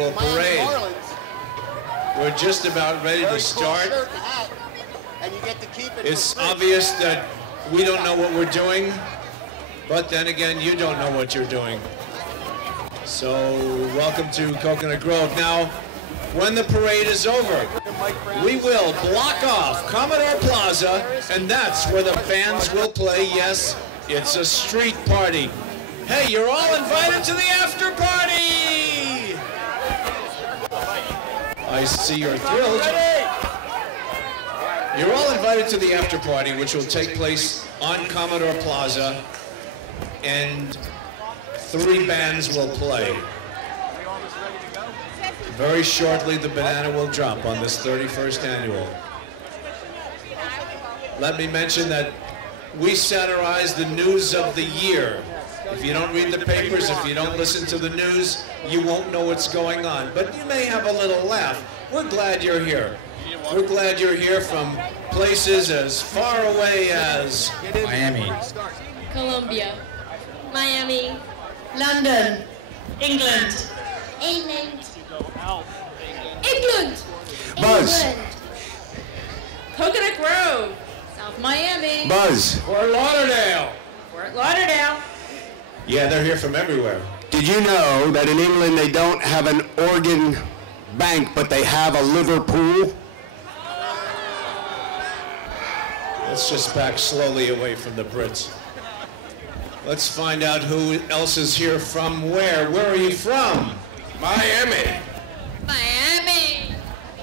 Parade. We're just about ready to start. It's obvious that we don't know what we're doing, but then again, you don't know what you're doing. So, welcome to Coconut Grove. Now, when the parade is over, we will block off Commodore Plaza, and that's where the bands will play. Yes, it's a street party. Hey, you're all invited to the after party! I see you're thrilled. You're all invited to the after party, which will take place on Commodore Plaza, and 3 bands will play. Very shortly, the banana will drop on this 31st annual. Let me mention that we satirize the news of the year. If you don't read the papers, if you don't listen to the news, you won't know what's going on. But you may have a little laugh. We're glad you're here. We're glad you're here from places as far away as Miami, Colombia, Miami, London, England, England, Buzz, Coconut Grove, South Miami, Buzz. Fort Lauderdale. Fort Lauderdale. Yeah, they're here from everywhere. Did you know that in England they don't have an organ bank, but they have a Liverpool? Let's just back slowly away from the Brits. Let's find out who else is here from where. Where are you from? Miami. Miami,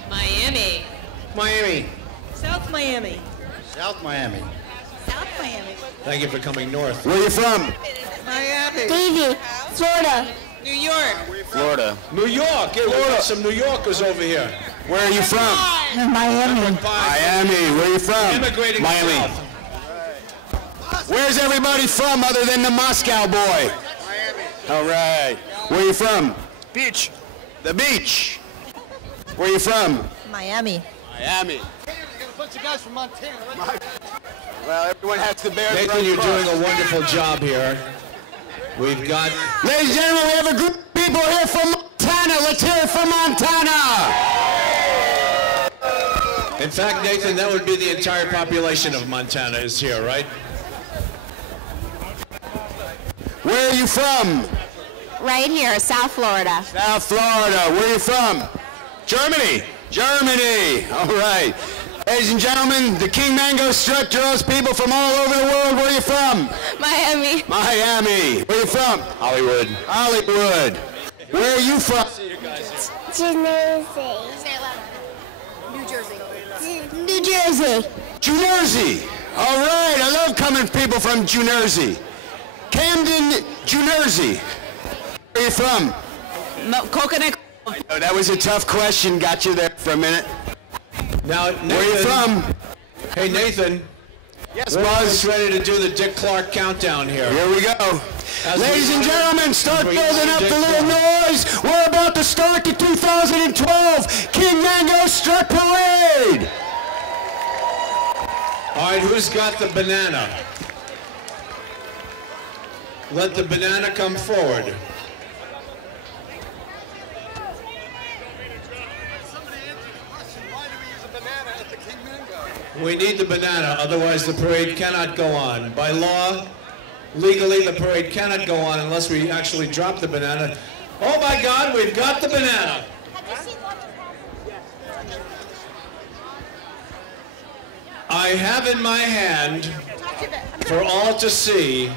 Miami, Miami. South Miami, South Miami. South Miami, Thank you for coming north. Where are you from? Miami, Davie, Florida, New York, Florida. New York. Hey, we got some New Yorkers over here. Where are you from? Miami, Miami. Where are you from? Immigrating Miami. south. Where's everybody from other than the Moscow boy? Miami. All right. Where are you from? Beach. The beach. Where are you from? Miami. Miami. A bunch of guys from Montana. Well, everyone has to bear the Nathan, you're doing a wonderful job here. We've got... Ladies and gentlemen, we have a group of people here from Montana. Let's hear it from Montana. In fact, Nathan, that would be the entire population of Montana is here, right? Where are you from? right here, South Florida. South Florida. Where are you from? Germany. Germany. All right. Ladies and gentlemen, the King Mango Strut draws people from all over the world. Where are you from? Miami. Miami. Where are you from? Hollywood. Hollywood. Where are you from? New Jersey. New Jersey. New Jersey. All right. I love coming people from New Jersey. Camden, New Jersey. Where are you from? Coconut. Oh, that was a tough question. Got you there for a minute. Now, Nathan, Where are you from? Hey, Nathan. Yes, We're Buzz. almost ready to do the Dick Clark countdown here. Here we go. Ladies and gentlemen, start we building up Dick the little Clark. noise. We're about to start the 2012 King Mango Strut Parade. All right, who's got the banana? Let the banana come forward. We need the banana, otherwise the parade cannot go on. By law, legally, the parade cannot go on unless we actually drop the banana. Oh my God, we've got the banana. I have in my hand, for all to see,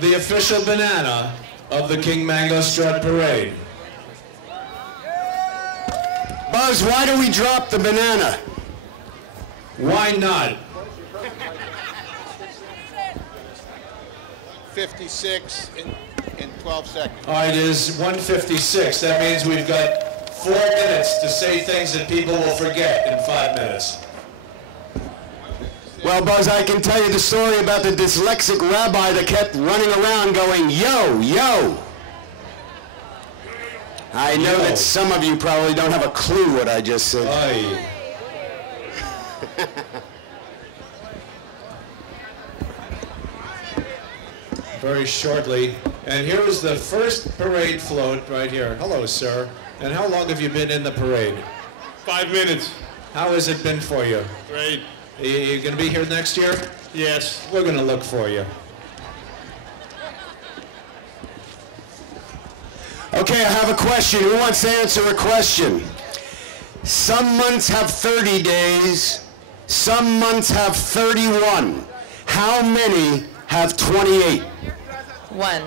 the official banana of the King Mango Strut Parade. Buzz, why do we drop the banana? Why not? 56 in 12 seconds. All right, it is 1:56. That means we've got 4 minutes to say things that people will forget in 5 minutes. Well, Buzz, I can tell you the story about the dyslexic rabbi that kept running around going, yo, yo. I know that some of you probably don't have a clue what I just said. Aye. Very shortly. And here is the first parade float right here. Hello, sir. And how long have you been in the parade? 5 minutes. How has it been for you? Great. You going to be here next year? Yes. We're going to look for you. Okay, I have a question. Who wants to answer a question? Some months have 30 days. Some months have 31. How many have 28? 1.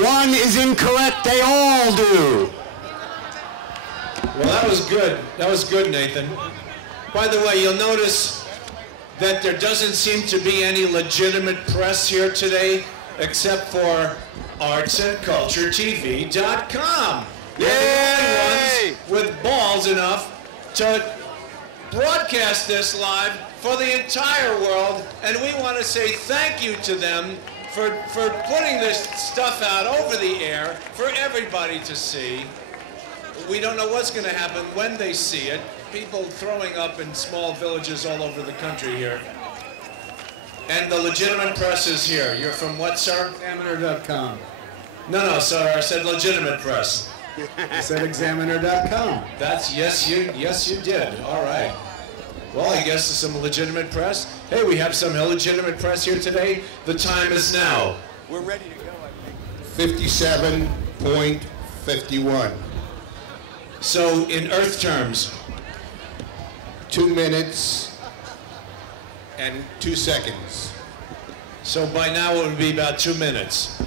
1 is incorrect. They all do. Well, that was good. That was good, Nathan. By the way, you'll notice that there doesn't seem to be any legitimate press here today except for artsandculturetv.com. They're the only ones with balls enough to broadcast this live for the entire world, and we want to say thank you to them for putting this stuff out over the air for everybody to see. We don't know what's going to happen when they see it. People throwing up in small villages all over the country here. And the legitimate press is here. You're from what, sir? Examiner.com. No, sir. I said legitimate press. I said examiner.com. That's, yes, you did. All right. Well, I guess there's some legitimate press. Hey, we have some illegitimate press here today. The time is now. We're ready to go, I think. 57.51. So, in Earth terms, 2 minutes and 2 seconds. so by now it would be about 2 minutes.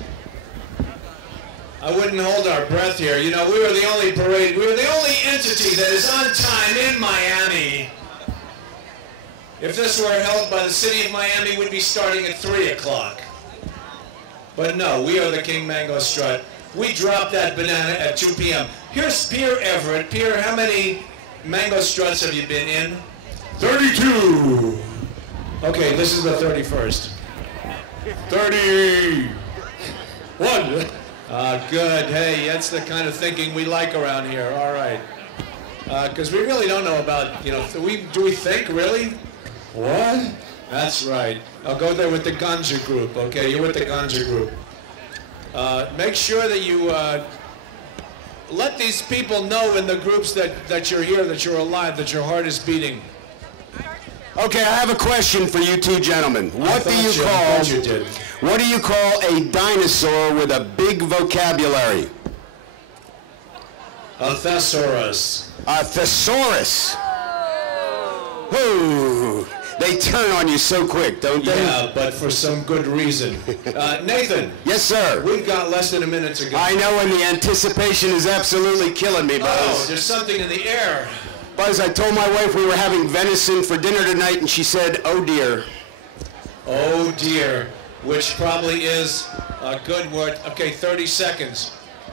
I wouldn't hold our breath here. You know, we were the only parade, we were the only entity that is on time in Miami. If this were held by the city of Miami, we'd be starting at 3 o'clock. But no, we are the King Mango Strut. We dropped that banana at 2 p.m. Here's Pierre Everett. Pierre, how many Mango Struts have you been in? 32. Okay, this is the 31st. 31. Good. Hey, that's the kind of thinking we like around here. All right. Because we really don't know about, you know, do we think, really? What? That's right. I'll go there with the ganja group, okay? You're with the ganja group. Make sure that you let these people know in the groups that you're here, that you're alive, that your heart is beating. Okay, I have a question for you two gentlemen. What do you call a dinosaur with a big vocabulary? A thesaurus. A thesaurus. Ooh, they turn on you so quick, don't they? Yeah, but for some good reason. Nathan. Yes, sir. We've got less than a minute to go. I know, and the anticipation is absolutely killing me, Buzz. Oh, there's something in the air. Buzz, I told my wife we were having venison for dinner tonight, and she said, "Oh dear." Oh dear, which probably is a good word. Okay, 30 seconds.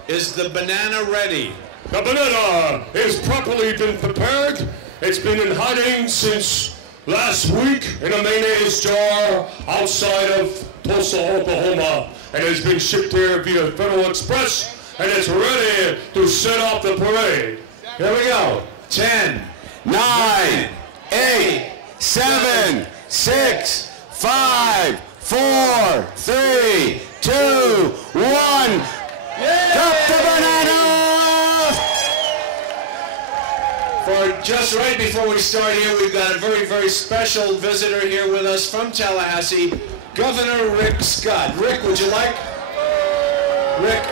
Is the banana ready? The banana is properly been prepared. It's been in hiding since last week in a mayonnaise jar outside of Tulsa, Oklahoma. And it's been shipped here via Federal Express, and it's ready to set off the parade. Here we go. 10, 9, 8, 7, 6, 5, 4, 3, 2, 1. Drop the banana! For just right before we start here, we've got a very, very special visitor here with us from Tallahassee, Governor Rick Scott. Rick, would you like? Rick,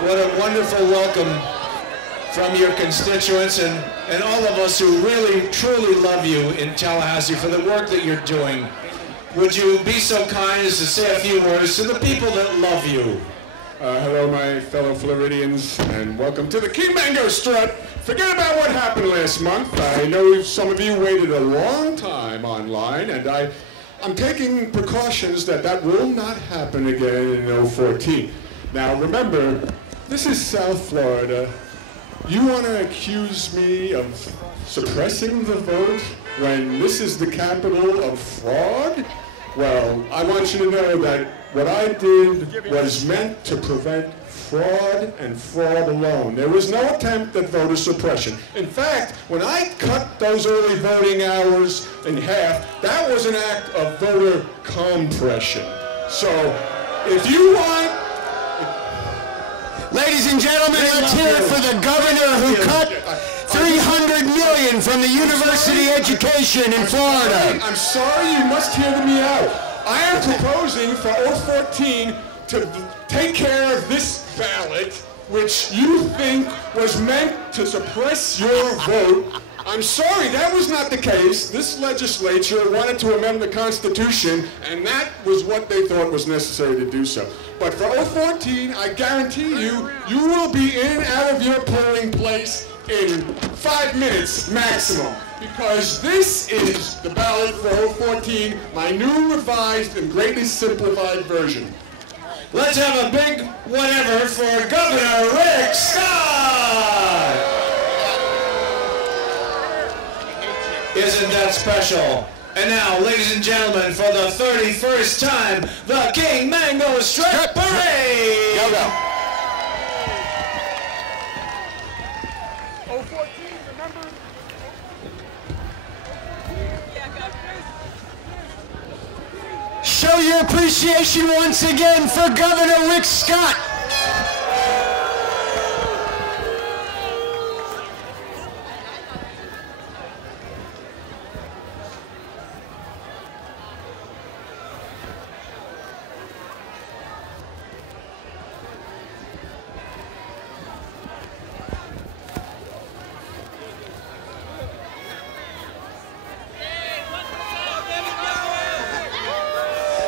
what a wonderful welcome from your constituents and all of us who really, truly love you in Tallahassee for the work that you're doing. Would you be so kind as to say a few words to the people that love you? Hello, my fellow Floridians, and welcome to the King Mango Strut. Forget about what happened last month. I know some of you waited a long time online, and I'm taking precautions that will not happen again in 2014. Now, remember, this is South Florida. You want to accuse me of suppressing the vote when this is the capital of fraud? Well, I want you to know that what I did was meant to prevent fraud and fraud alone. There was no attempt at voter suppression. In fact, when I cut those early voting hours in half, that was an act of voter compression. So, if you want... Ladies and gentlemen, let's hear it for the governor who cut $300 million from the university education in Florida. I'm sorry, you must hear me out. I am proposing for 014 to take care of this ballot, which you think was meant to suppress your vote. I'm sorry, that was not the case. This legislature wanted to amend the Constitution, and that was what they thought was necessary to do so. But for 014, I guarantee you, you will be in and out of your polling place in 5 minutes maximum. Because this is the ballot for 014, my new revised and greatly simplified version. Let's have a big whatever for Governor Rick Scott! Isn't that special? And now, ladies and gentlemen, for the 31st time, the King Mango Strut Parade! Go, go. 014, remember? Show your appreciation once again for Governor Rick Scott.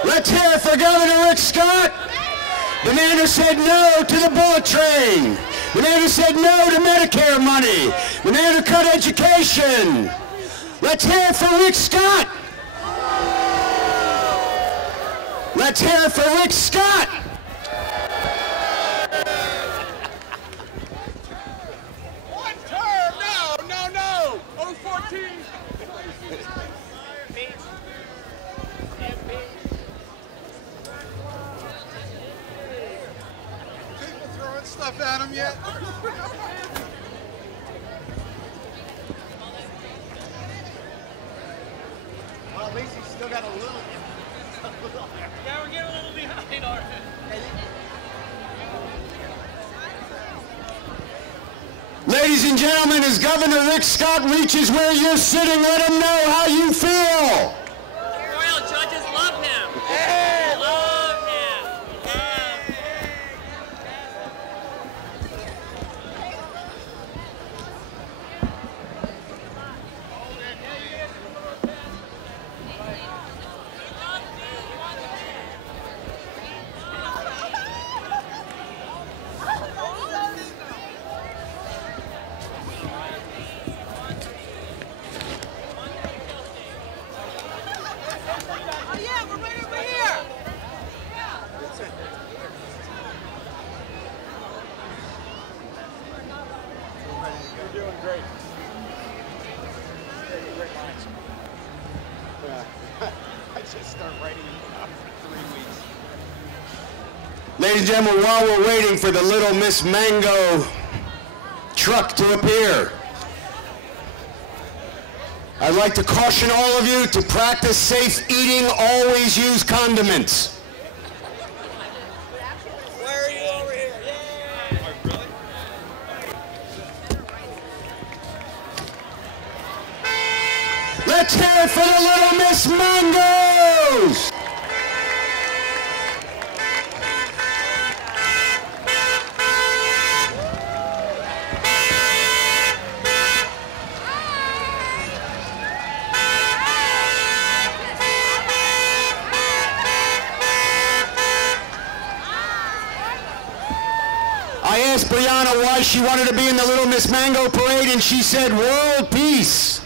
Let's hear it for Governor Rick Scott, the man who said no to the bullet train, the man who said no to Medicare money, the man who cut education. Let's hear it for Rick Scott. Let's hear it for Rick Scott. One term, no, 014. Stuff at him yet? Well, at least he's still got a little. Yeah, we're getting a little behind already. Ladies and gentlemen, as Governor Rick Scott reaches where you're sitting, let him know how you feel. Royal judges love him. Hey, love him. Oh yeah, we're right over here. You're doing great. Great lines. I just started writing them for 3 weeks. Ladies and gentlemen, while we're waiting for the Little Miss Mango truck to appear, I'd like to caution all of you to practice safe eating. Always use condiments. Where are you over here? Yeah. Let's hear it for the Little Miss Mangoes! I asked Brianna why she wanted to be in the Little Miss Mango Parade, and she said world peace.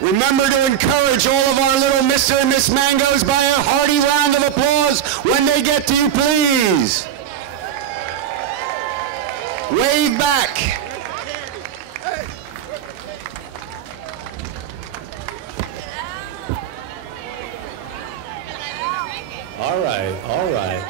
Remember to encourage all of our little Mr. and Miss Mangoes by a hearty round of applause when they get to you, please. Wave back. All right, all right.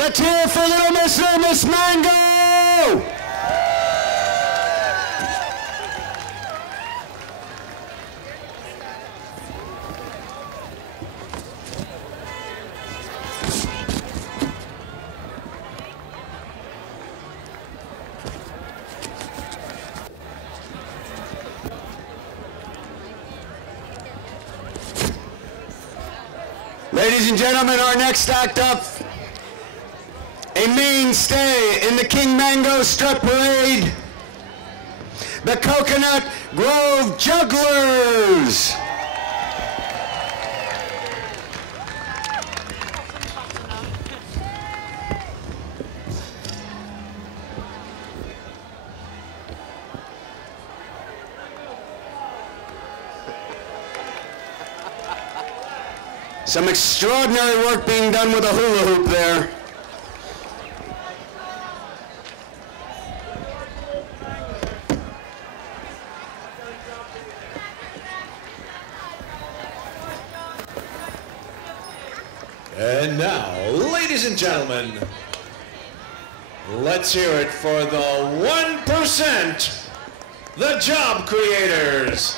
Let's hear it for little Miss Mango! Ladies and gentlemen, our next act up, a mainstay in the King Mango Strut Parade, the Coconut Grove Jugglers. Some extraordinary work being done with a hula hoop there. And now, ladies and gentlemen, let's hear it for the 1%, the job creators,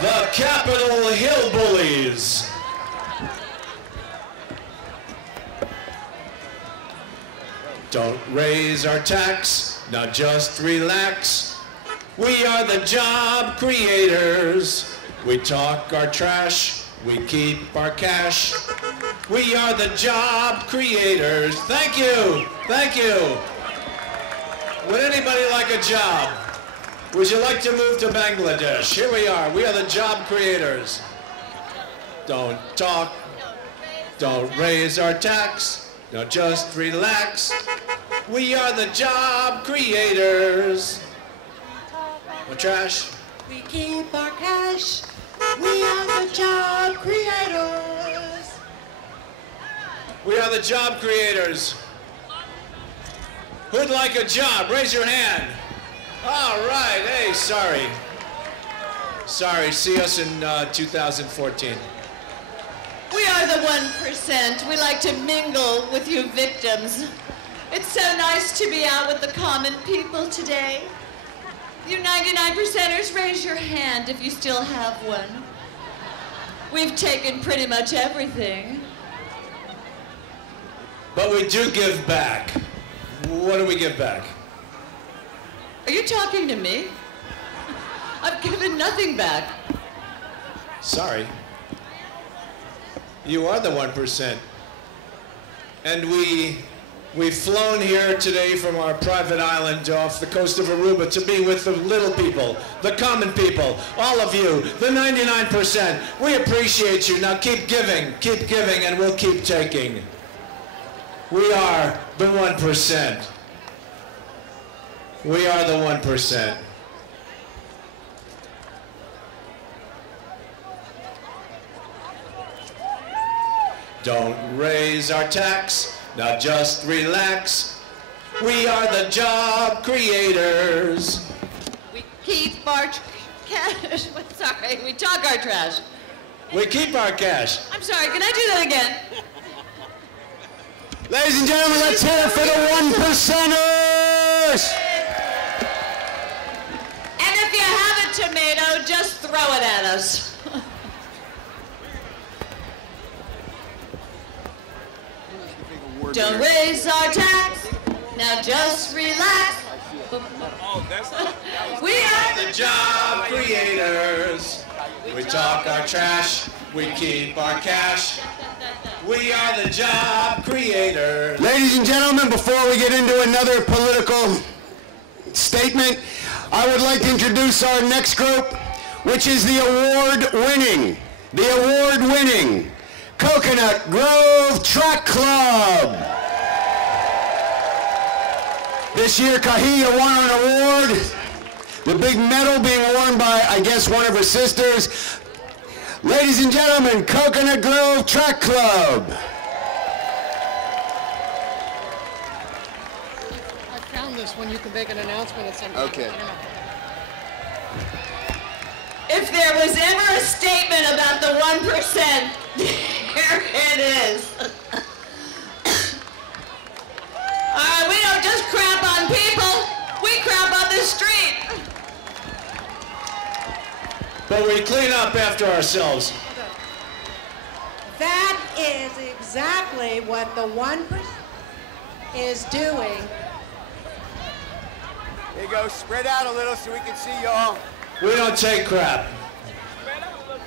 the Capitol Hill Bullies. Don't raise our tax, now just relax. We are the job creators. We talk our trash, we keep our cash. We are the job creators. Thank you, thank you. Would anybody like a job? Would you like to move to Bangladesh? Here we are the job creators. Don't talk, don't raise our tax. Now just relax. We are the job creators. What trash? We keep our cash. We are the job creators. We are the job creators. Who'd like a job? Raise your hand. All right. Hey, sorry. Sorry. See us in 2014. We are the 1%. We like to mingle with you victims. It's so nice to be out with the common people today. You 99%ers, raise your hand if you still have one. We've taken pretty much everything. But we do give back. What do we give back? Are you talking to me? I've given nothing back. Sorry. You are the 1%. And we've flown here today from our private island off the coast of Aruba to be with the little people, the common people, all of you, the 99%. We appreciate you. Now keep giving, and we'll keep taking. We are the 1%. We are the 1%. Don't raise our tax, now just relax. We are the job creators. We keep our cash. Sorry, we talk our trash. We keep our cash. I'm sorry, can I do that again? Ladies and gentlemen, let's hear it for the 1%ers! And if you have a tomato, just throw it at us. Don't raise our tax, now just relax. We are The job creators. We talk our trash, we keep our cash. We are the job creators. Ladies and gentlemen, before we get into another political statement, I would like to introduce our next group, which is the award-winning Coconut Grove Track Club. This year, Kahia won an award, the big medal being worn by, I guess, one of her sisters. Ladies and gentlemen, Coconut Grove Track Club. I found this one. You can make an announcement at some point. Okay. If there was ever a statement about the 1%, here it is. the street. But we clean up after ourselves. That is exactly what the 1% is doing. There you go. Spread out a little so we can see y'all. We don't take crap. Spread out a little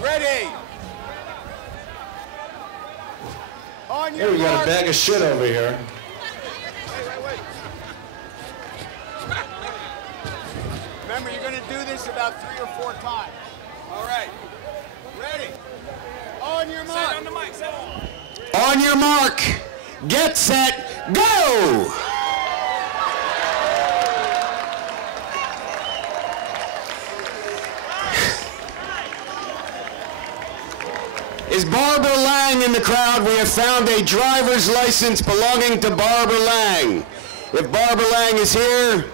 bit. Ready. On your Hey, we got a mark. bag of shit over here. Wait. Remember, you're going to do this about 3 or 4 times. All right. Ready. On your mark. Set on the mic. Set on. On your mark, get set, go! Is Barbara Lang in the crowd? We have found a driver's license belonging to Barbara Lang. If Barbara Lang is here,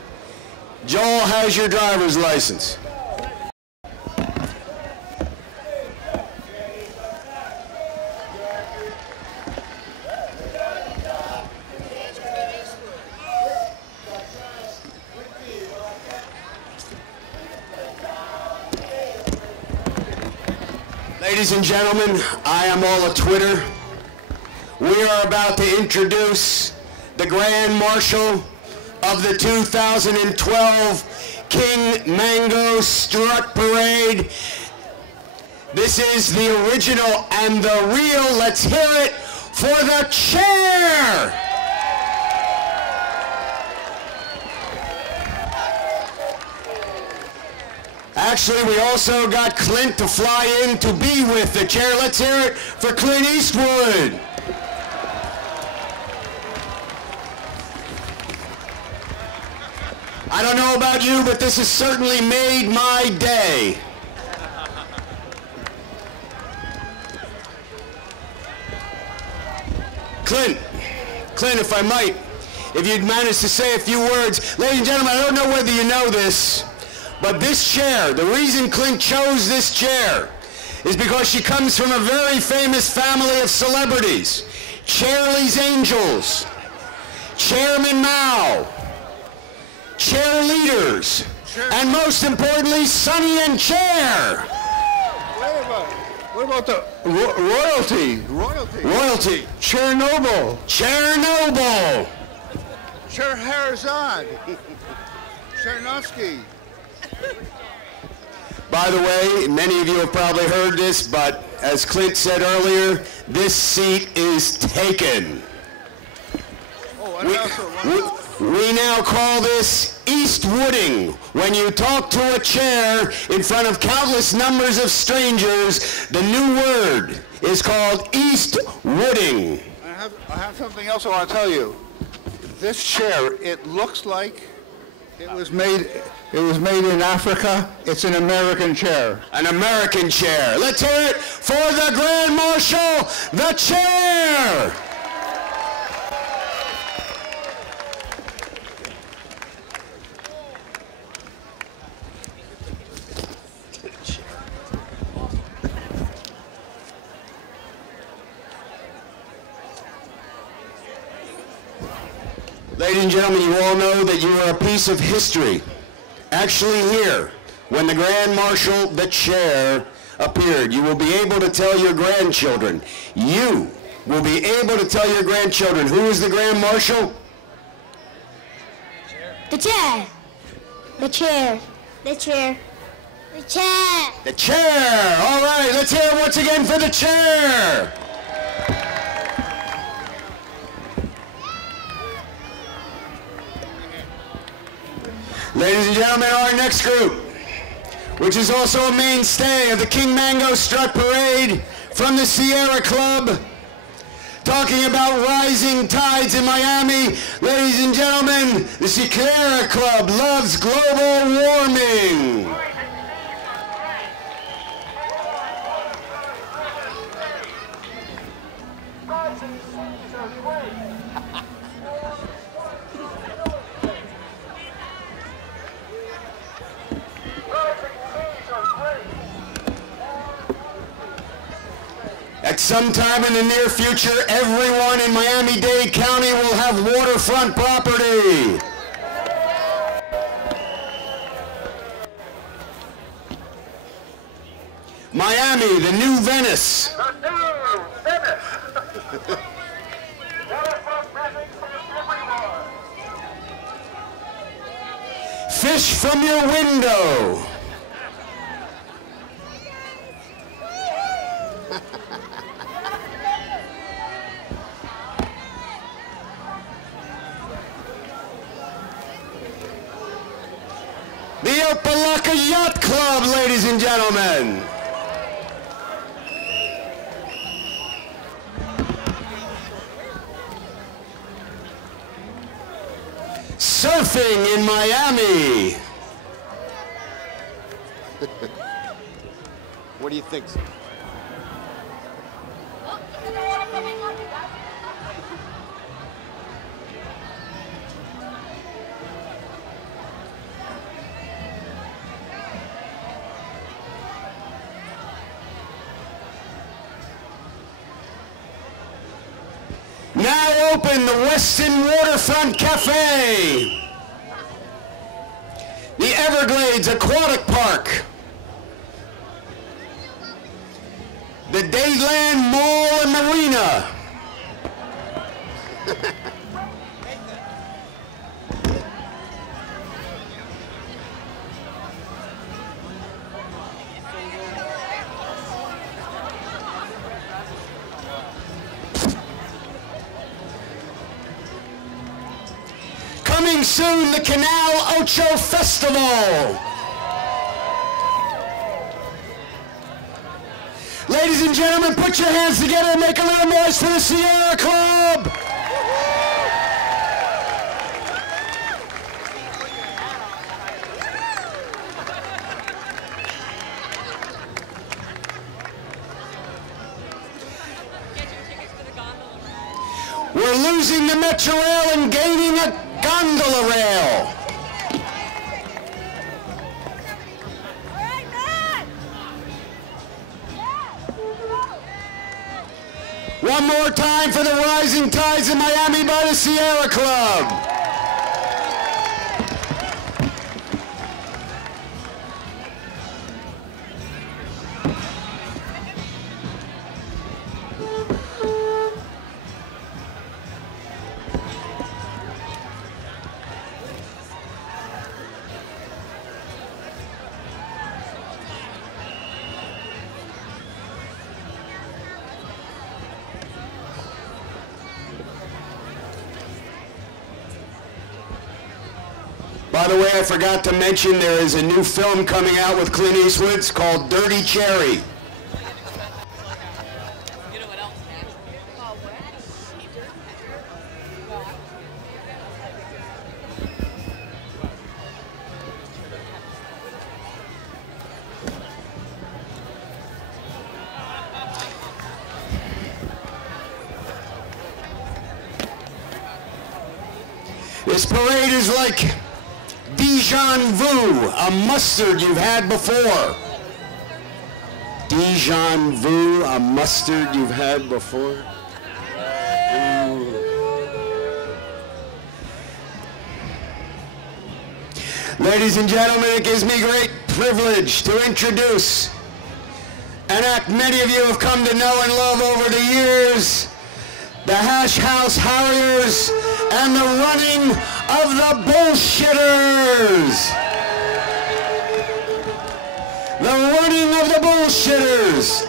Joel has your driver's license. Ladies and gentlemen, I am all a Twitter. We are about to introduce the Grand Marshal of the 2012 King Mango Strut Parade. This is the original and the real. Let's hear it for the chair. Actually, we also got Clint to fly in to be with the chair. Let's hear it for Clint Eastwood. I don't know about you, but this has certainly made my day. Clint, if I might, if you'd manage to say a few words. Ladies and gentlemen, I don't know whether you know this, but this chair, the reason Clint chose this chair is because she comes from a very famous family of celebrities. Charlie's Angels, Chairman Mao, cheerleaders, and most importantly, Sonny and Cher. What about the royalty? Royalty. Chernobyl. Scheherazade. Chernovsky. By the way, many of you have probably heard this, but as Clint said earlier, this seat is taken. We now call this Eastwooding. When you talk to a chair in front of countless numbers of strangers, the new word is called Eastwooding. I have something else I want to tell you. This chair, it looks like it was made in Africa. It's an American chair. An American chair. Let's hear it for the Grand Marshal, the chair. Ladies and gentlemen, you all know that you are a piece of history. Actually here, when the Grand Marshal, the chair, appeared, you will be able to tell your grandchildren. You will be able to tell your grandchildren who is the Grand Marshal? The chair. The chair. The chair. The chair. The chair. All right, let's hear it once again for the chair. Ladies and gentlemen, our next group, which is also a mainstay of the King Mango Strut Parade from the Sierra Club, talking about rising tides in Miami. Ladies and gentlemen, the Sierra Club loves global warming. At some time in the near future, everyone in Miami-Dade County will have waterfront property. Miami, the new Venice. The new Venice. Fish from your window. The Opalaka Yacht Club, ladies and gentlemen. Surfing in Miami. What do you think, sir? Now open the Weston Waterfront Cafe, the Everglades Aquatic Park, the Dadeland Mall and Marina, coming soon, the Canal Ocho Festival. Ladies and gentlemen, put your hands together and make a little noise for the Sierra Club. We're losing the Metro Rail and gaining a gondola rail. One more time for the Rising Tides in Miami by the Sierra Club. By the way, I forgot to mention there is a new film coming out with Clint Eastwood. It's called Dirty Cherry. This parade is like Dijon Vu, a mustard you've had before. Dijon Vu, a mustard you've had before. Ooh. Ladies and gentlemen, it gives me great privilege to introduce an act many of you have come to know and love over the years, the Hash House Harriers and the Running of the Bullshitters. The Running of the Bullshitters.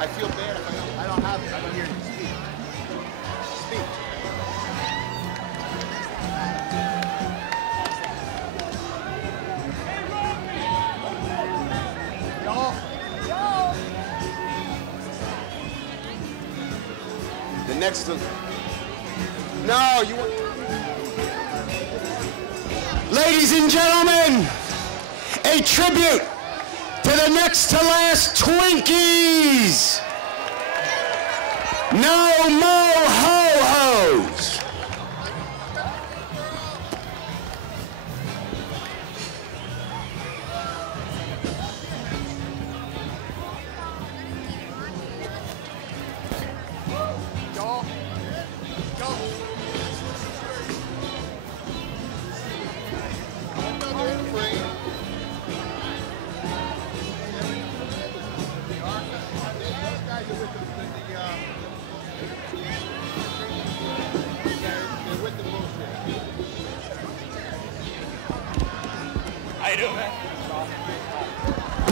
I feel bad if I don't have it. I don't hear you speak. Speak. The next one. No, you want. Ladies and gentlemen, a tribute to the next to last Twinkies. No mo ho-hos.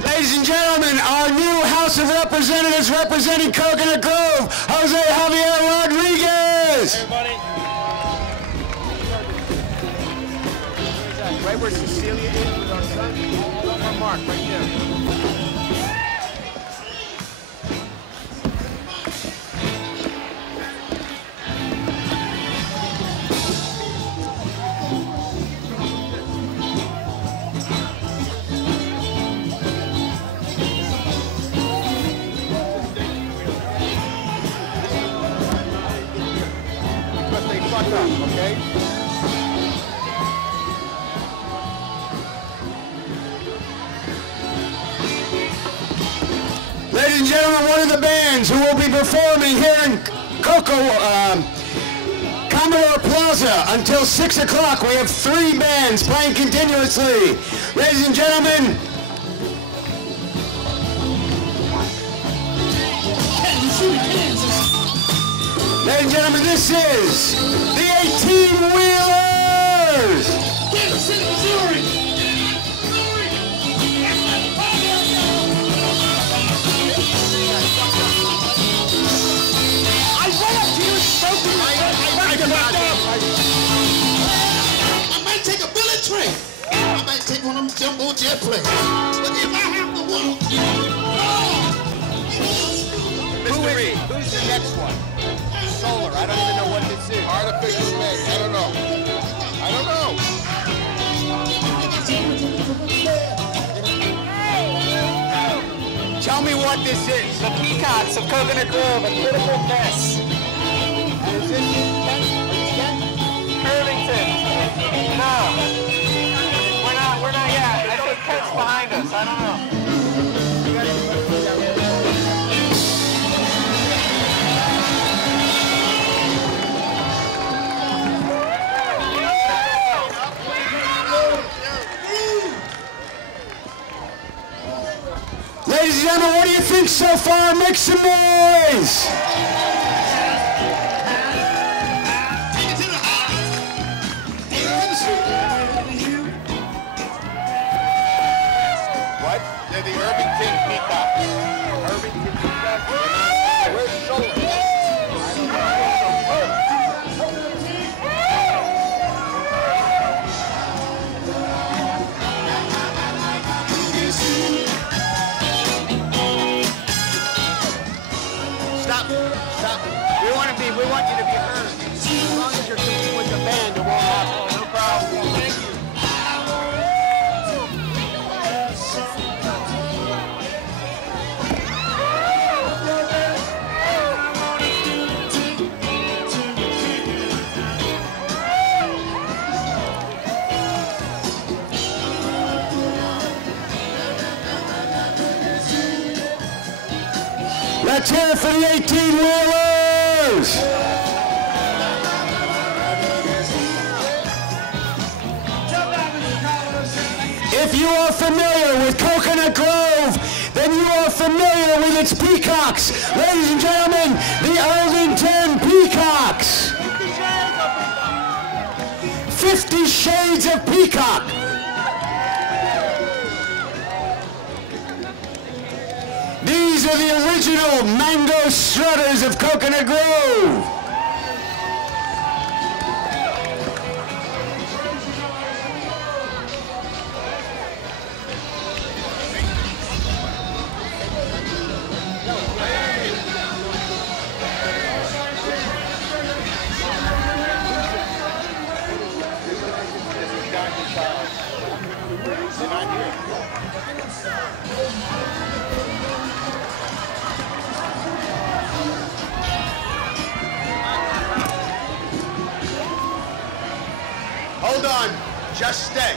Ladies and gentlemen, our new House of Representatives representing Coconut Grove, Jose Javier Rodriguez. Everybody. Right where Cecilia is with our son. Our mark right there. Okay? Ladies and gentlemen, one of the bands who will be performing here in Commodore Plaza until 6 o'clock. We have 3 bands playing continuously. Ladies and gentlemen, this is the 18-wheelers! Kansas City, Missouri! I went up to you and spoke to you. I might take a bullet train. I might take one of them jumbo jet planes. But if I have to walk... Mr. Reed, who's the next one? Solar. I don't even know what this is. Artificial leg. I don't know. I don't know. Tell me what this is. The peacocks of Coconut Grove, a critical mess. Is this Irvington. No. We're not yet. I think Kent's behind us. I don't know. ladies and gentlemen, what do you think so far? Make some noise! What? They're the Irvington Peacocks. Irvington Peacocks? Where's Solar? Stop. We want you to be heard. As long as you're competing with the band, it won't happen. No problem. Thank you. Let's hear it for the 18-wheelers! If you are familiar with Coconut Grove, then you are familiar with its peacocks. Ladies and gentlemen, the Irvington Peacocks. 50 Shades of Peacock. These are the original Mango Strutters of Coconut Grove. Just stay.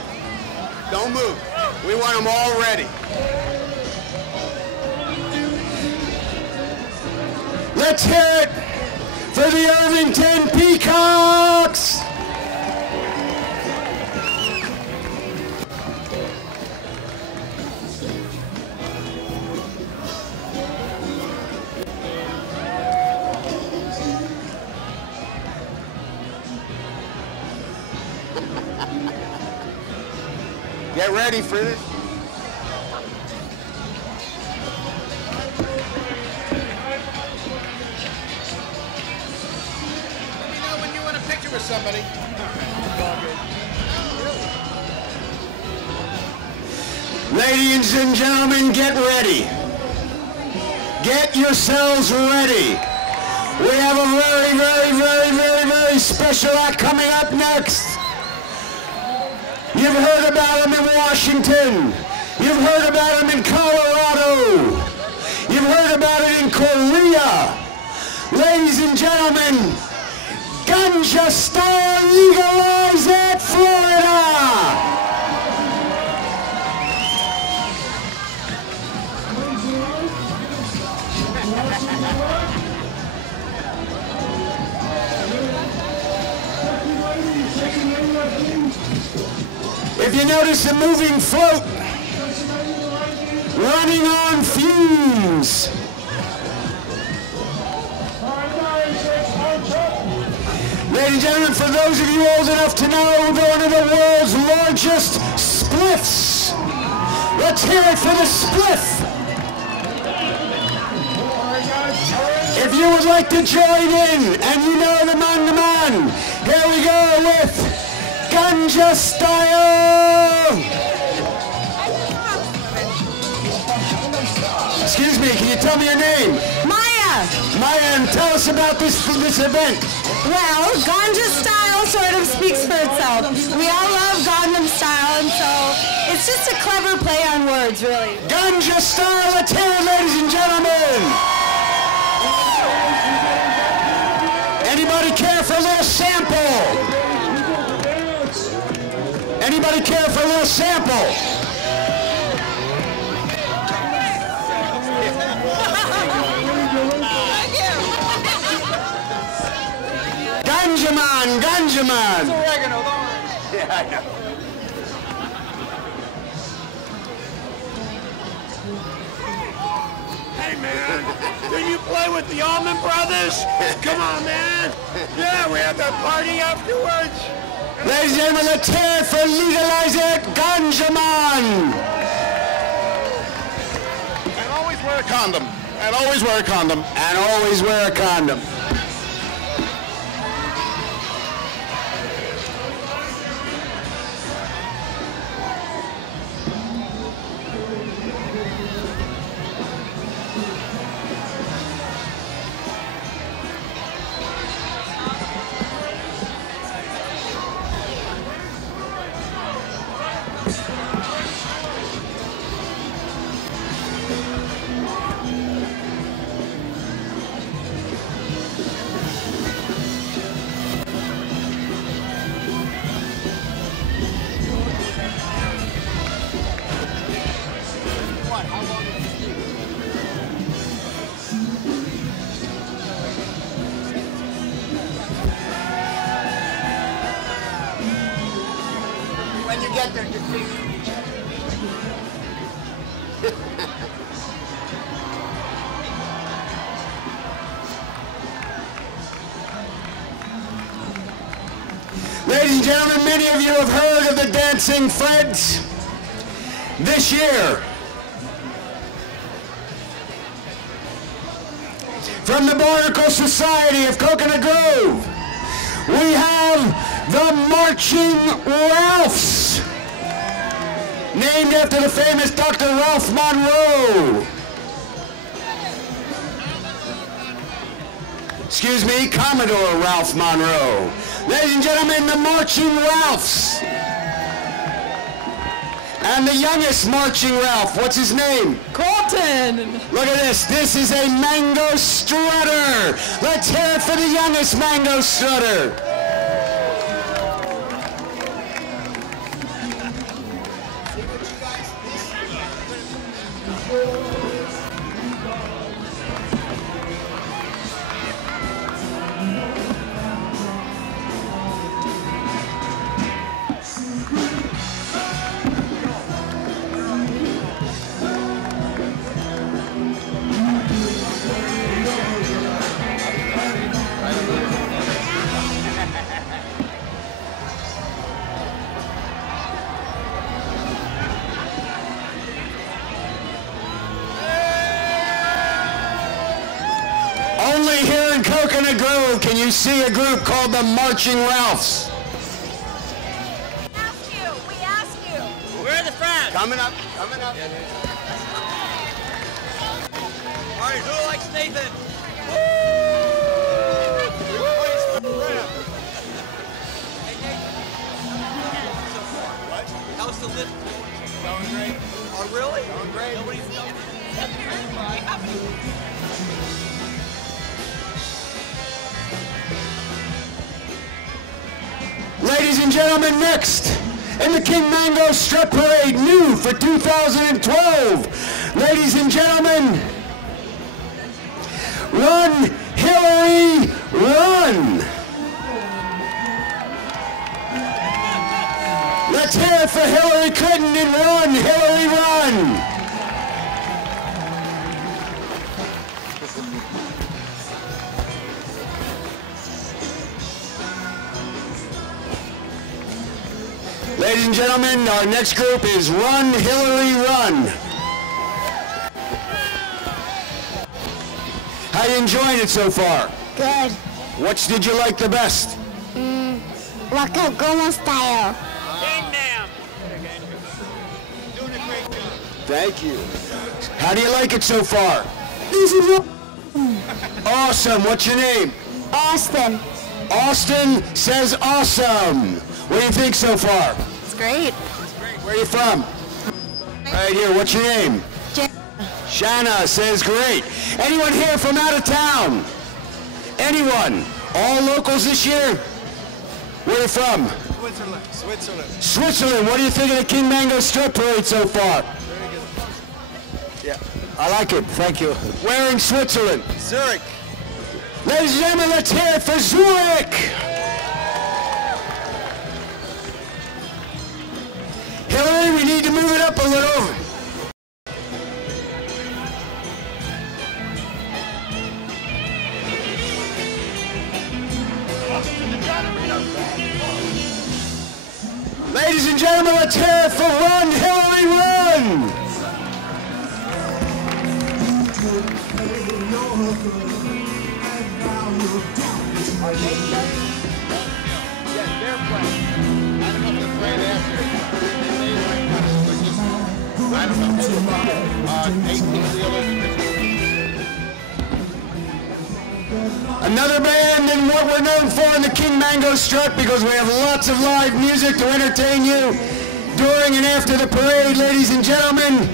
Don't move. We want them all ready. Let's hear it for the Irvington Peacocks! Get ready for this. Let me know when you want a picture with somebody. Ladies and gentlemen, get ready. Get yourselves ready. We have a very, very, very, very, very special act coming up next. You've heard about him in Washington. You've heard about him in Colorado. You've heard about it in Korea. Ladies and gentlemen, ganja style legalized at Florida. If you notice a moving float running on fumes. Ladies and gentlemen, for those of you old enough to know, we're going to the world's largest spliffs. Let's hear it for the spliff. If you would like to join in and you know the man, here we go with ganja style! Excuse me, can you tell me your name? Maya! Maya, and tell us about this event. Well, ganja style sort of speaks for itself. We all love Gangnam style, and so it's just a clever play on words, really. Ganja style, let's hear it, ladies and gentlemen! Anybody care for a little sample? Anybody care for a little sample? Ganjaman, Ganjaman. It's oregano, don't worry. Yeah, I know. Hey, man, did you play with the Allman Brothers? Come on, man. Yeah, we had that party afterwards. Ladies and gentlemen, let's hear it for Legalize It, Ganjaman. And always wear a condom. And always wear a condom. And always wear a condom. When you get there, you see. Ladies and gentlemen, many of you have heard of the Dancing Freds. This year, from the Barnacle Society of Coconut Grove, we have the Marching Ralphs, named after the famous Dr. Ralph Monroe. Excuse me, Commodore Ralph Monroe. Ladies and gentlemen, the Marching Ralphs. And the youngest Marching Ralph, what's his name? Colton! Look at this, this is a Mango Strutter. Let's hear it for the youngest Mango Strutter. Only here in Coconut Grove can you see a group called the Marching Ralphs. We asked you. Where are the friends? Coming up, coming up. All right, who likes Nathan? What? How's the lift going? Going great. Oh, really? Going great. Nobody's done Ladies and gentlemen, next in the King Mango Strut Parade, new for 2012. Ladies and gentlemen, Run, Hillary, Run! Let's hear it for Hillary Clinton and Run, Hillary, Run! Ladies and gentlemen, our next group is Run, Hillary, Run. How you enjoying it so far? Good. Which did you like the best? Waka Goma style. Doing a great job. Thank you. How do you like it so far? Awesome. What's your name? Austin. Austin says awesome. What do you think so far? It's great. Where are you from? Right here. What's your name? Shanna says great. Anyone here from out of town? Anyone? All locals this year? Where are you from? Switzerland. Switzerland. Switzerland. What do you think of the King Mango Strut Parade so far? Very good. Yeah, I like it. Thank you. Where in Switzerland? Zurich. Ladies and gentlemen, let's hear it for Zurich. Hillary, we need to move it up a little. Ladies and gentlemen, let's hear it for Run, Hillary, Run! Are they playing? Yes, they're playing. I don't know if they're playing after. I don't know. Another band and what we're known for in the King Mango Strut, because we have lots of live music to entertain you during and after the parade, ladies and gentlemen.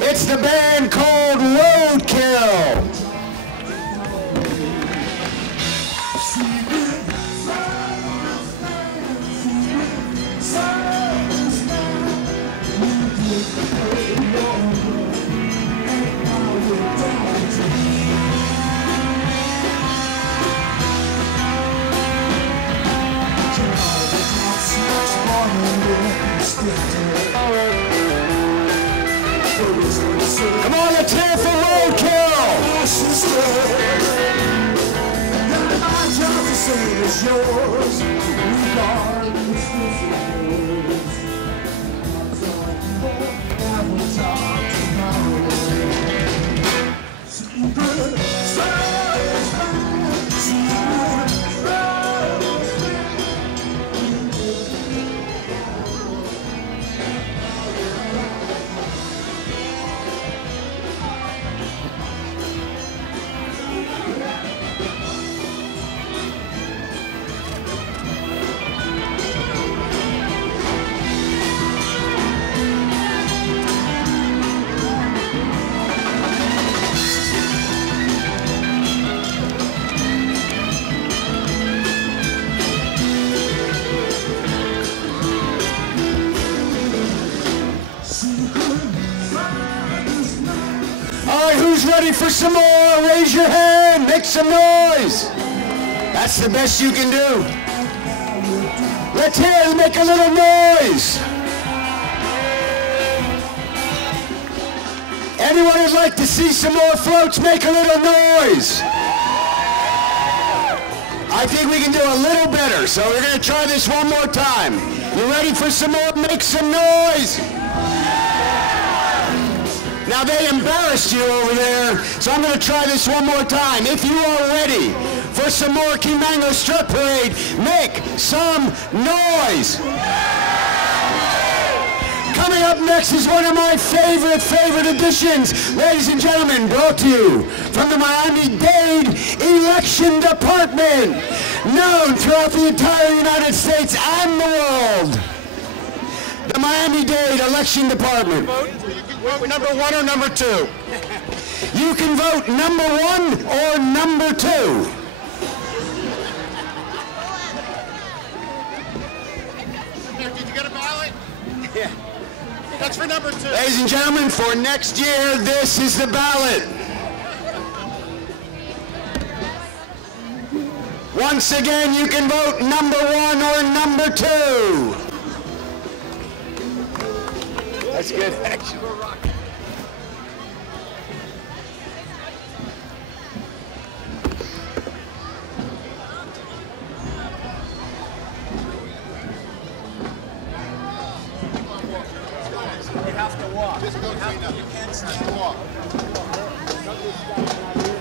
It's the band called Roadkill. Come on, let's hear it for Roadkill! My job to say is yours, regardless of yours. Who's ready for some more? Raise your hand, make some noise. That's the best you can do. Let's hear it, make a little noise. Anyone who'd like to see some more floats, make a little noise. I think we can do a little better, so we're going to try this one more time. You ready for some more? Make some noise. Now they embarrassed you over there, so I'm going to try this one more time. If you are ready for some more King Mango Strut Parade, make some noise. Coming up next is one of my favorite additions. Ladies and gentlemen, brought to you from the Miami-Dade Election Department, known throughout the entire United States and the world. The Miami-Dade Election Department. Number 1 or number 2? You can vote number 1 or number 2. Did you get a ballot? Yeah. That's for number 2. Ladies and gentlemen, for next year, this is the ballot. Once again, you can vote number 1 or number 2. That's good action. You have to walk. Just go you can't stand walk.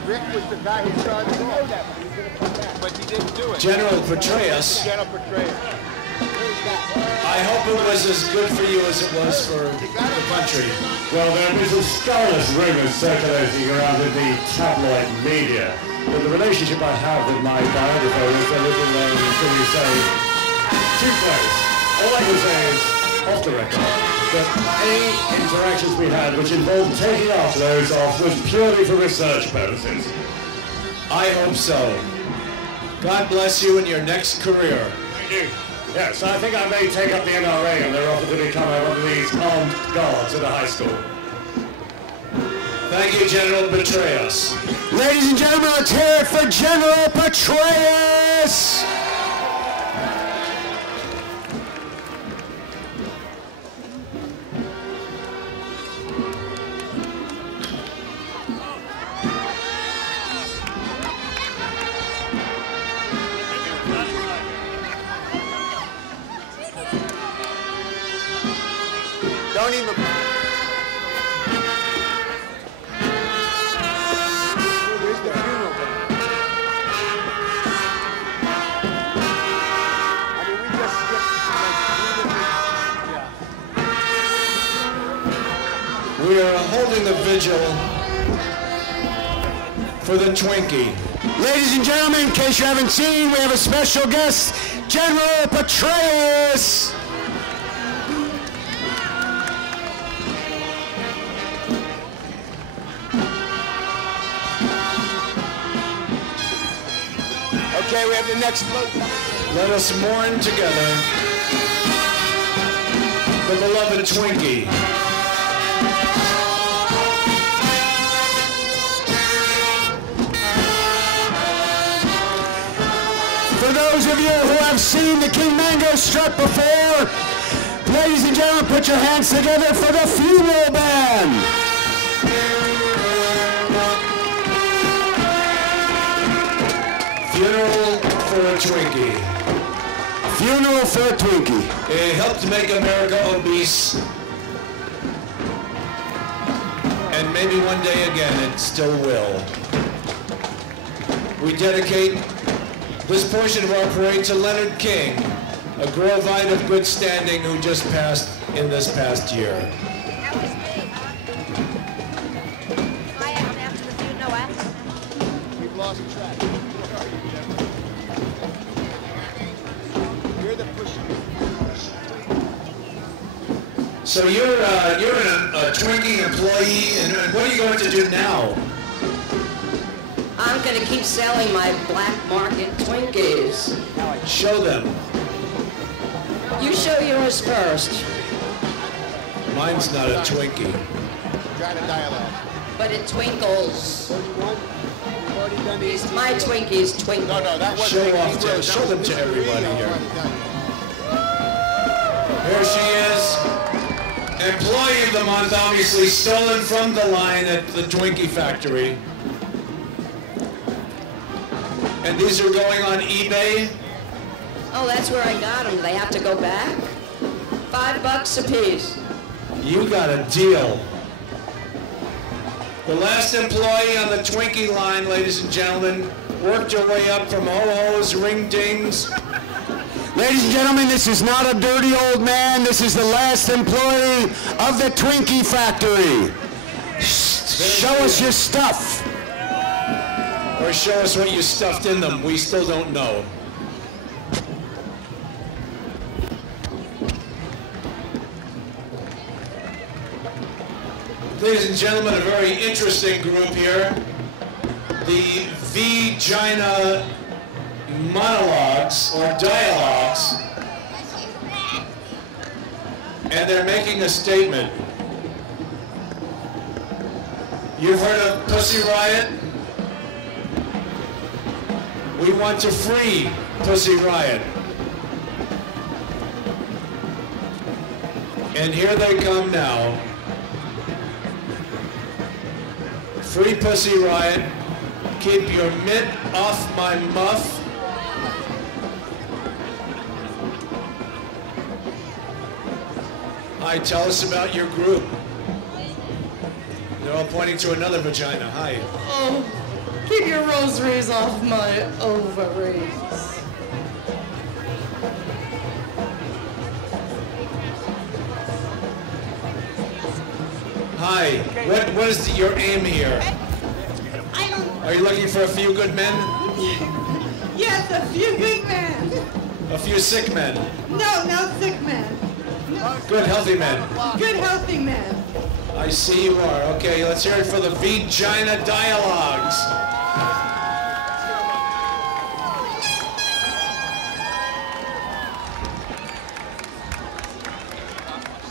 Rick was the guy who started to know that, but he was going to come back. But he didn't do it. General Petraeus. General Petraeus. I hope it was as good for you as it was for the country. Well, there have been some scurrilous rumors circulating around in the tabloid media, but the relationship I have with my biographer is a little, shall we say, too close. All I can say is, off the record, that any interactions we had which involved taking our clothes off was purely for research purposes. I hope so. God bless you in your next career. Thank you. Yes, I think I may take up the NRA and they're offered to become one of these armed guards at a high school. Thank you, General Petraeus. Ladies and gentlemen, let's hear it for General Petraeus. Don't even... Where's the funeral? I mean, we just skipped... We are holding the vigil for the Twinkie. Ladies and gentlemen, in case you haven't seen, we have a special guest, General Petraeus. Okay, we have the next vote. Let us mourn together the beloved Twinkie. For those of you who have seen the King Mango Strut before, ladies and gentlemen, put your hands together for the funeral band. Funeral for a Twinkie. Funeral for a Twinkie. It helped make America obese. And maybe one day again it still will. We dedicate this portion of our parade to Leonard King, a Grovite of good standing who just passed in this past year. That was me. I haven't after the funeral, no after. We've lost track. You're the pusher. So you're a Twinkie employee, and what are you going to do now? I'm going to keep selling my black market Twinkies. Show them. You show yours first. Mine's not a Twinkie. Trying to dialogue. But it twinkles. 31. We've already done these. My Twinkies twinkle. No, that wasn't. Show off to, show them to everybody here. Here she is. Employee of the month, obviously stolen from the line at the Twinkie factory. And these are going on eBay? Oh, that's where I got them. They have to go back? $5 a piece. You got a deal. The last employee on the Twinkie line, ladies and gentlemen, worked your way up from ho-hos, ring-dings. Ladies and gentlemen, this is not a dirty old man. This is the last employee of the Twinkie factory. Show us your stuff. Or show us what you stuffed in them. We still don't know. Ladies and gentlemen, a very interesting group here. The Vagina Monologues, or Dialogues. And they're making a statement. You've heard of Pussy Riot? We want to free Pussy Riot. And here they come now. Free Pussy Riot. Keep your mitt off my muff. Hi, tell us about your group. They're all pointing to another vagina. Hi. Oh, keep your rosaries off my ovaries. Hi. What is your aim here? Are you looking for a few good men? Yes, a few good men. A few sick men? No, no sick men. No. Good, healthy men? Good, healthy men. I see you are. Okay, let's hear it for the Vagina Dialogues.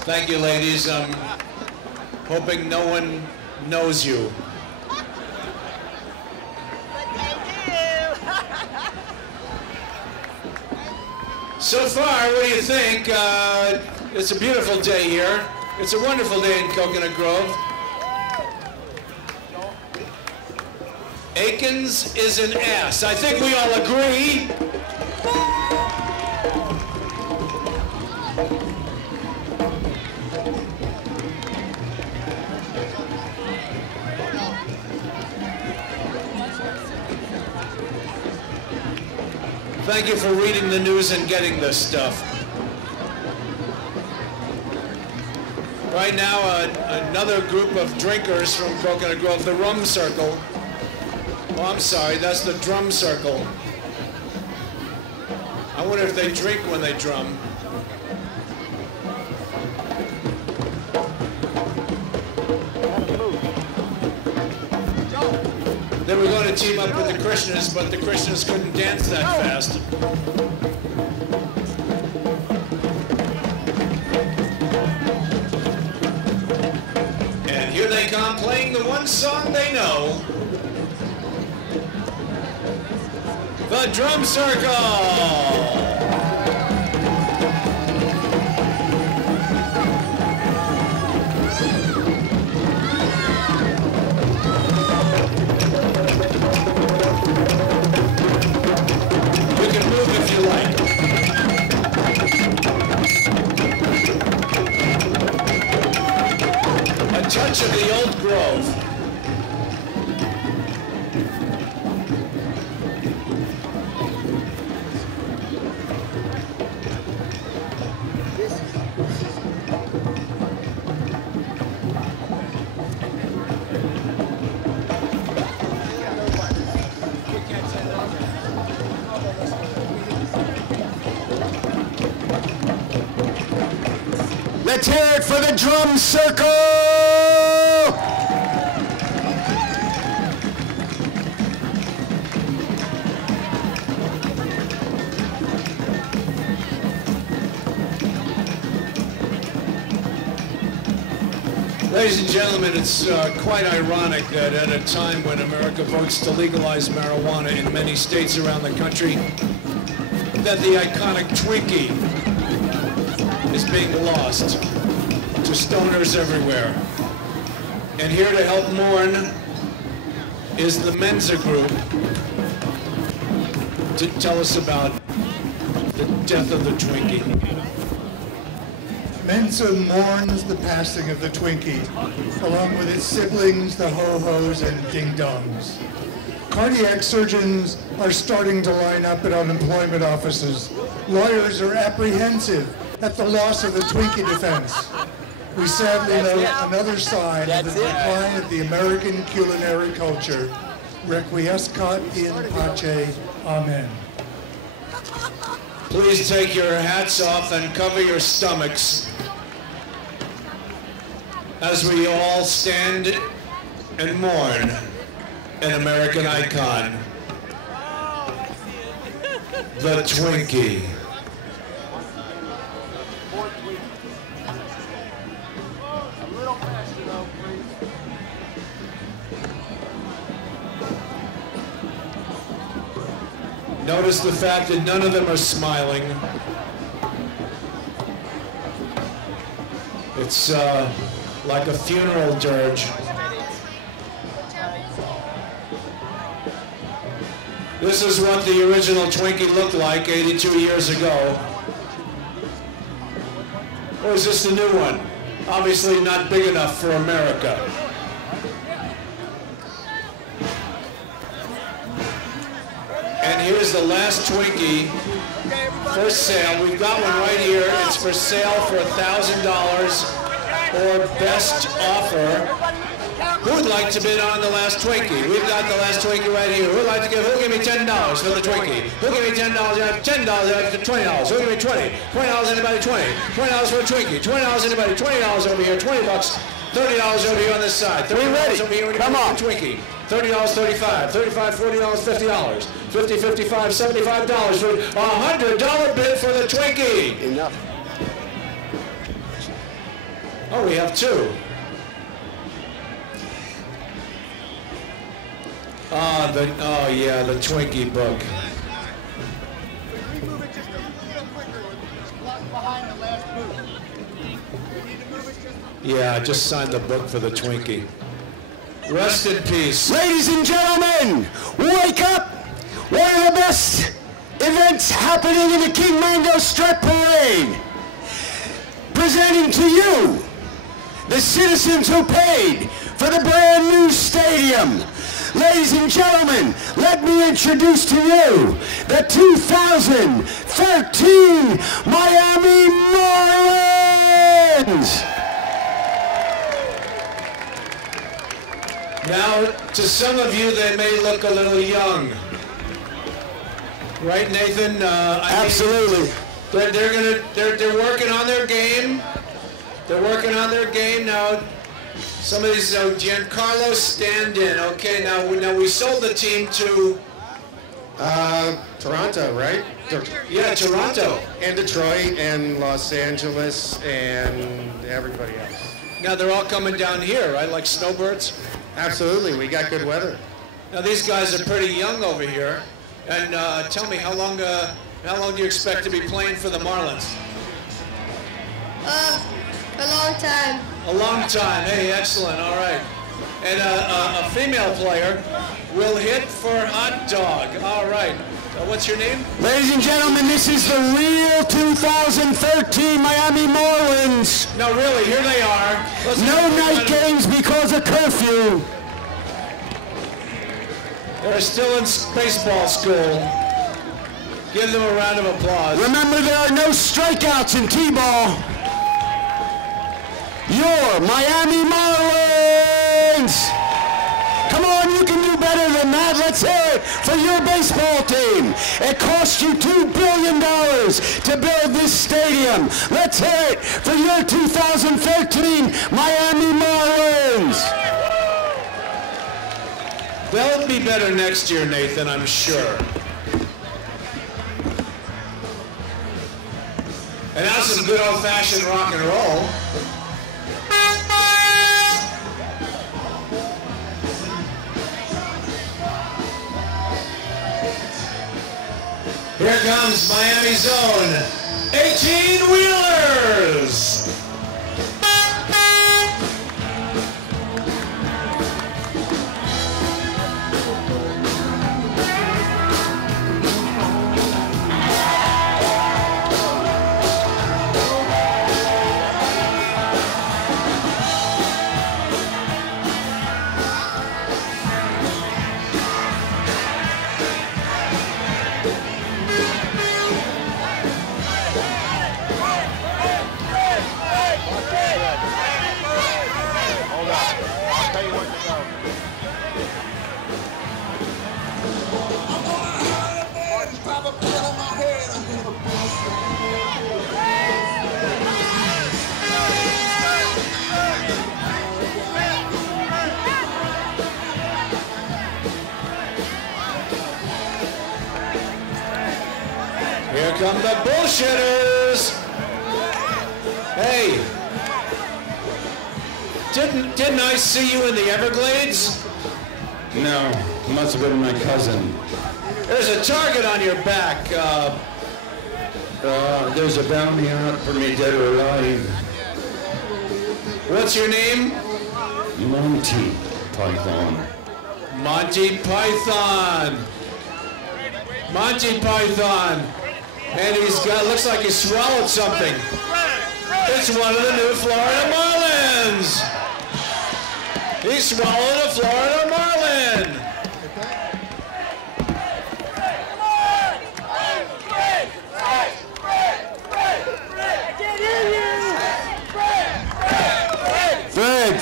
Thank you, ladies. I'm hoping no one knows you. So far, what do you think? It's a beautiful day here. It's a wonderful day in Coconut Grove. Akins is an ass. I think we all agree. Thank you for reading the news and getting this stuff. Right now, another group of drinkers from Coconut Grove, the Rum Circle. Oh, I'm sorry, that's the Drum Circle. I wonder if they drink when they drum. They were going to team up with the Krishnas, but the Krishnas couldn't dance that fast. And here they come, playing the one song they know. The Drum Circle! If you like. A touch of the old grove. Let's hear it for the Drum Circle! Ladies and gentlemen, it's quite ironic that at a time when America votes to legalize marijuana in many states around the country, that the iconic Twinkie is being lost to stoners everywhere. And here to help mourn is the Mensa Group to tell us about the death of the Twinkie. Mensa mourns the passing of the Twinkie, along with its siblings, the ho-hos and ding-dongs. Cardiac surgeons are starting to line up at unemployment offices. Lawyers are apprehensive at the loss of the Twinkie defense. We sadly note another sign of the decline of the American culinary culture. Requiescat in pace. Amen. Please take your hats off and cover your stomachs as we all stand and mourn an American icon, the Twinkie. Notice the fact that none of them are smiling. It's like a funeral dirge. This is what the original Twinkie looked like 82 years ago. Or is this the new one? Obviously not big enough for America. And here's the last Twinkie for sale. We've got one right here. It's for sale for $1,000 or best offer. Who'd like to bid on the last Twinkie? We've got the last Twinkie right here. Who'd like to give? Who'll give me $10 for the Twinkie? Who'll give me $10? $10 after $20. Who'll give me $20? $20 anybody? $20. $20 for a Twinkie. $20 anybody? $20 over here. $20. $30 over here on this side. $30 over here. Come on. Twinkie. $30, $35, $35, $40, $50, $50, $55, $75 for a $100 bid for the Twinkie. Enough. Oh, we have two. Oh yeah, the Twinkie book. Can we move it just a little quicker? It's behind the last booth. We need to move it just Yeah, I just signed the book for the Twinkie. Rest in peace. Ladies and gentlemen, wake up! One of the best events happening in the King Mango Strut Parade. Presenting to you, the citizens who paid for the brand new stadium. Ladies and gentlemen, let me introduce to you the 2013 Miami Marlins. Now, to some of you, they may look a little young. Right, Nathan? Absolutely. They're working on their game. They're working on their game now. Some of these, Giancarlo stand-in. Okay, now we sold the team to Toronto, right? Yeah, Toronto. And Detroit and Los Angeles and everybody else. Now they're all coming down here, right? Like snowbirds? Absolutely, we got good weather. Now these guys are pretty young over here. And tell me, how long do you expect to be playing for the Marlins? A long time. A long time. Hey, excellent. All right. And a female player will hit for hot dog. All right. What's your name? Ladies and gentlemen, this is the real 2013 Miami Marlins. No, really, here they are. No night games because of curfew. They're still in baseball school. Give them a round of applause. Remember, there are no strikeouts in T-ball. Your Miami Marlins! Come on, you can do better than that. Let's hear it for your baseball team. It cost you $2 billion to build this stadium. Let's hear it for your 2013 Miami Marlins. They'll be better next year, Nathan, I'm sure. And now some good old-fashioned rock and roll. Here comes Miami's own 18-wheelers. come the bullshitters. Hey, didn't I see you in the Everglades? No, must have been my cousin. There's a target on your back. There's a bounty out for me, dead or alive. What's your name? Monty Python. Monty Python. Monty Python. And he's got, looks like he swallowed something. It's one of the new Florida Marlins. He swallowed a Florida Marlin.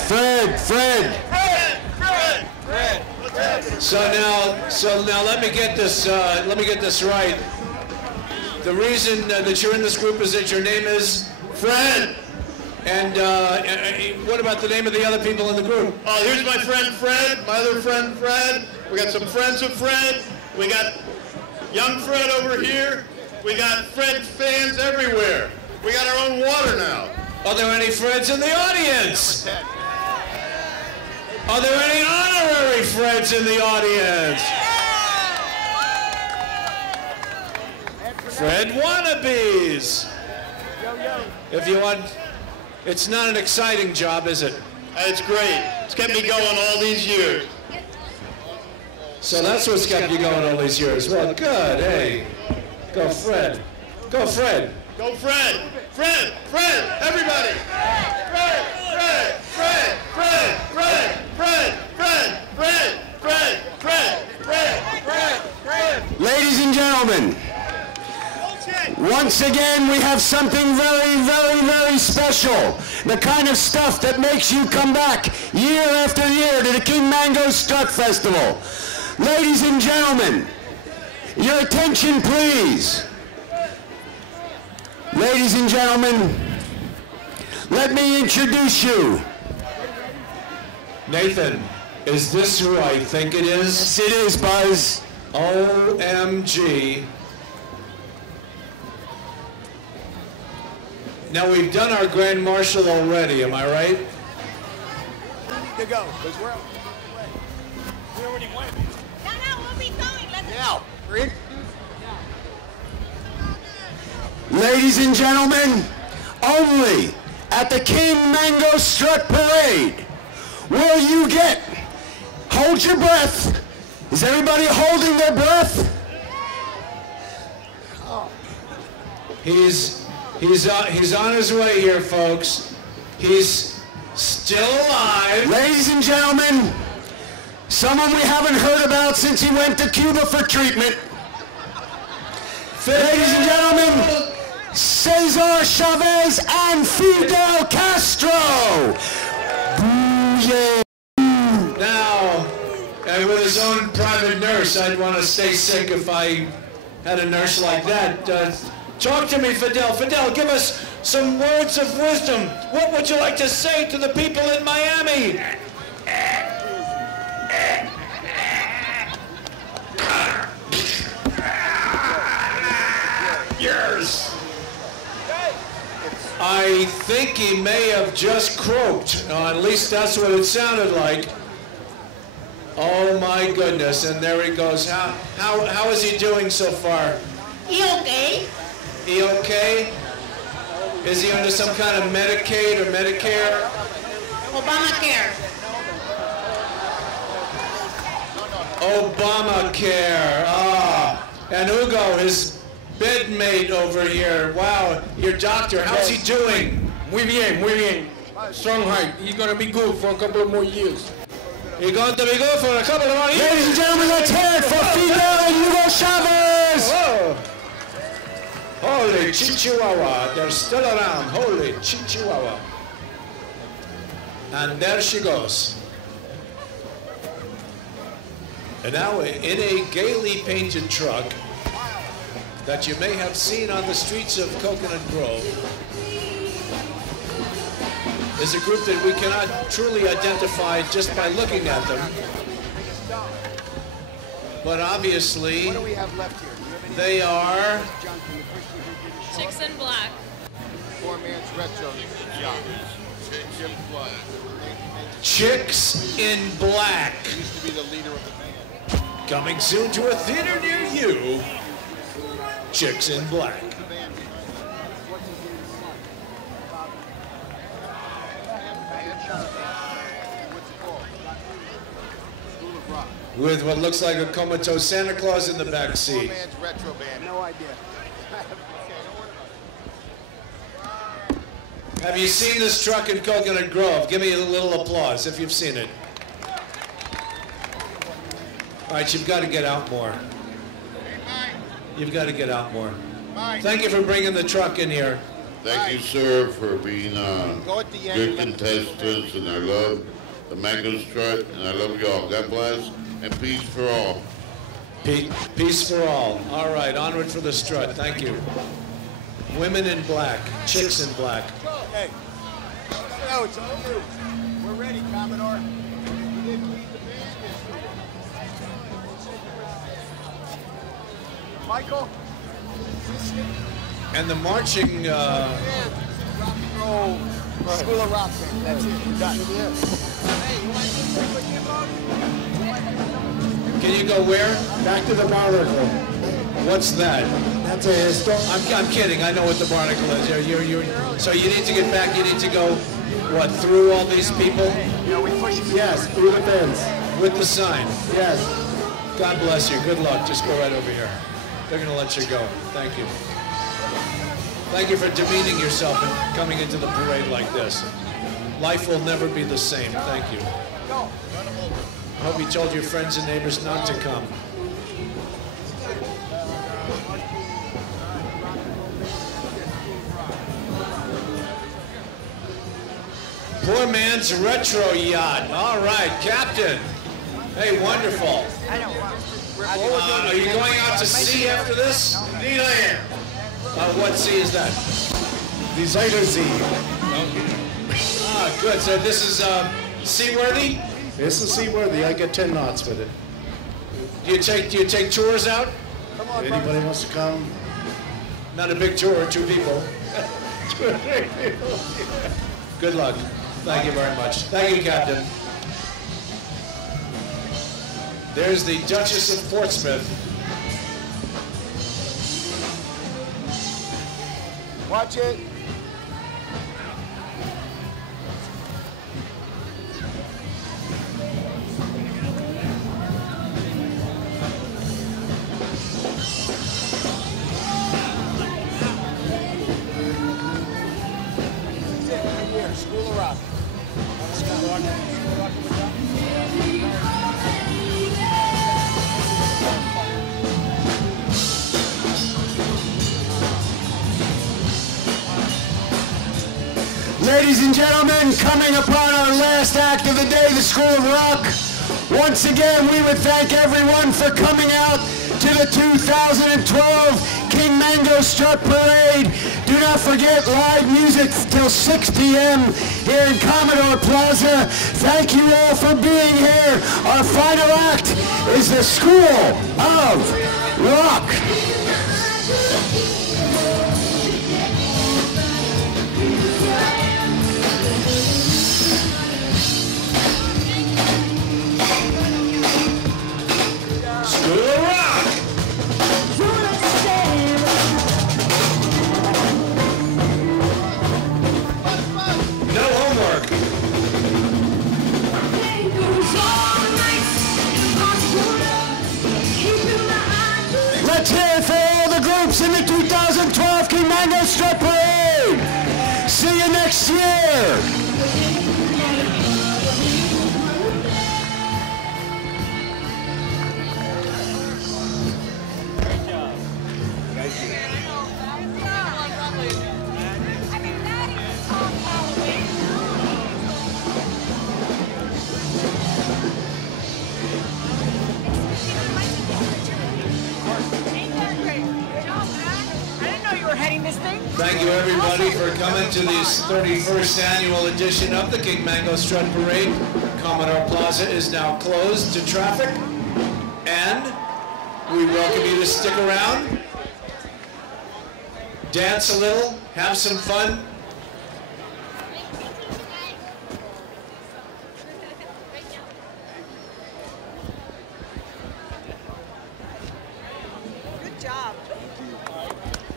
Fred. So now let me get this right. The reason that you're in this group is that your name is Fred. And what about the name of the other people in the group? Oh, here's my friend Fred, my other friend Fred. We got some friends of Fred. We got young Fred over here. We got Fred fans everywhere. We got our own water now. Are there any Freds in the audience? Are there any honorary Freds in the audience? Fred wannabes. If you want, it's not an exciting job, is it? It's great. It's kept me going all these years. So that's what's kept you going all these years. Well, good, hey. Go Fred. Go Fred. Go Fred. Fred, everybody. Fred. Ladies and gentlemen, once again we have something very special. The kind of stuff that makes you come back year after year to the King Mango Strut Festival. Ladies and gentlemen, your attention please. Ladies and gentlemen, let me introduce you. Nathan, is this who I think it is? Yes, it is, Buzz. OMG. Now we've done our Grand Marshal already, am I right? To go, because we already went. No, we'll be going. Let's Now, ready? Ladies and gentlemen, only at the King Mango Strut Parade will you get, hold your breath. Is everybody holding their breath? He's on his way here, folks. He's still alive. Ladies and gentlemen, someone we haven't heard about since he went to Cuba for treatment. Ladies and gentlemen, Cesar Chavez and Fidel Castro. Booyah. Now, and with his own private nurse, I'd want to stay sick if I had a nurse like that. Talk to me, Fidel. Fidel, give us some words of wisdom. What would you like to say to the people in Miami? Yes. I think he may have just croaked. At least that's what it sounded like. Oh my goodness! And there he goes. How is he doing so far? He okay? He okay? Is he under some kind of Medicaid or Medicare? Obamacare. Obamacare. Ah. And Hugo, his bedmate over here. Wow. Your doctor, how's he doing? Muy bien. Strong height. He's going to be good for a couple of more years. He's going to be good for a couple of more years. Ladies and gentlemen, let's hear it for Fidel and Hugo Chavez. Whoa. Holy Chihuahua, they're still around. Holy Chihuahua. And there she goes. And now in a gaily painted truck that you may have seen on the streets of Coconut Grove is a group that we cannot truly identify just by looking at them. But obviously, What do we have left here? Do you have They are Chicks in Black. Poor man's retro. Yeah. Chicks in Black. Used to be the leader of the band. Coming soon to a theater near you. Chicks in Black. With what looks like a comatose Santa Claus in the back seat. Poor man's retro band. No idea. Have you seen this truck in Coconut Grove? Give me a little applause if you've seen it. All right, you've got to get out more. You've got to get out more. Thank you for bringing the truck in here. Thank you, sir, for being good contestants, and I love the Mango Strut, and I love y'all. God bless, and peace for all. Peace for all. All right, onward for the strut. Thank you. Women in black, chicks in black. Hey, no, it's all you. We're ready, Commodore. Michael? And the marching... Rock and roll. School of Rock band. That's it. We're done. Can you go where? Back to the barnacle. What's that? That's a historic... I'm kidding. I know what the barnacle is. So you need to get back. You need to go, what, through all these people? Yes, through the fence. With the sign? Yes. God bless you. Good luck. Just go right over here. They're going to let you go. Thank you. Thank you for demeaning yourself and coming into the parade like this. Life will never be the same. Thank you. I hope you told your friends and neighbors not to come. Poor man's retro yacht. All right, Captain. Hey, wonderful. Are you going out to sea after this? Indeed I am. What sea is that? The Zeta Z. Ah, good. So this is seaworthy? This is seaworthy. I get 10 knots with it. Do you take tours out? Anybody wants to come? Not a big tour, 2 people. Good luck. Thank you very much. Thank you, Captain. There's the Duchess of Portsmouth. Watch it. School of Rock. Ladies and gentlemen, coming upon our last act of the day, the School of Rock. Once again, we would thank everyone for coming out to the 2012 King Mango Strut Parade. Do not forget live music till 6 p.m. here in Commodore Plaza. Thank you all for being here. Our final act is the School of Rock. School of Rock! No homework. Let's hear it for all the groups in the 2012 King Mango Strut Parade. See you next year. Thank you, everybody, for coming to this 31st annual edition of the King Mango Strut Parade. Commodore Plaza is now closed to traffic, and We welcome you to stick around, dance a little, have some fun. Good job.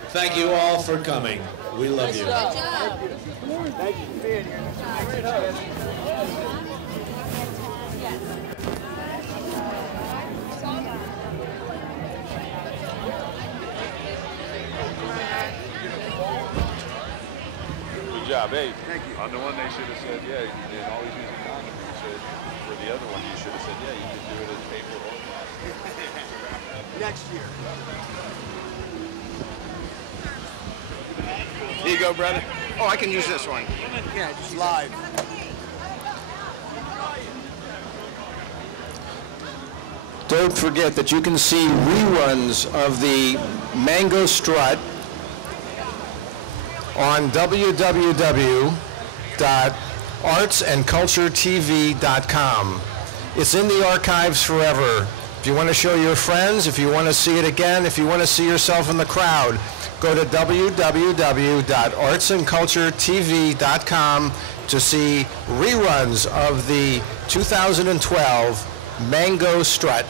Thank you all for coming. We love you. Good job. Thank you for being here. Good job. Hey, thank you. On the one they should have said, yeah, you didn't always use a condom. You said, for the other one, you should have said, yeah, you can do it as paper or plastic. Next year. Here you go, brother. Oh, I can use this one. Yeah, just live. Don't forget that you can see reruns of the Mango Strut on www.artsandculturetv.com. It's in the archives forever. If you want to show your friends, if you want to see it again, if you want to see yourself in the crowd, go to www.artsandculturetv.com to see reruns of the 2012 Mango Strut.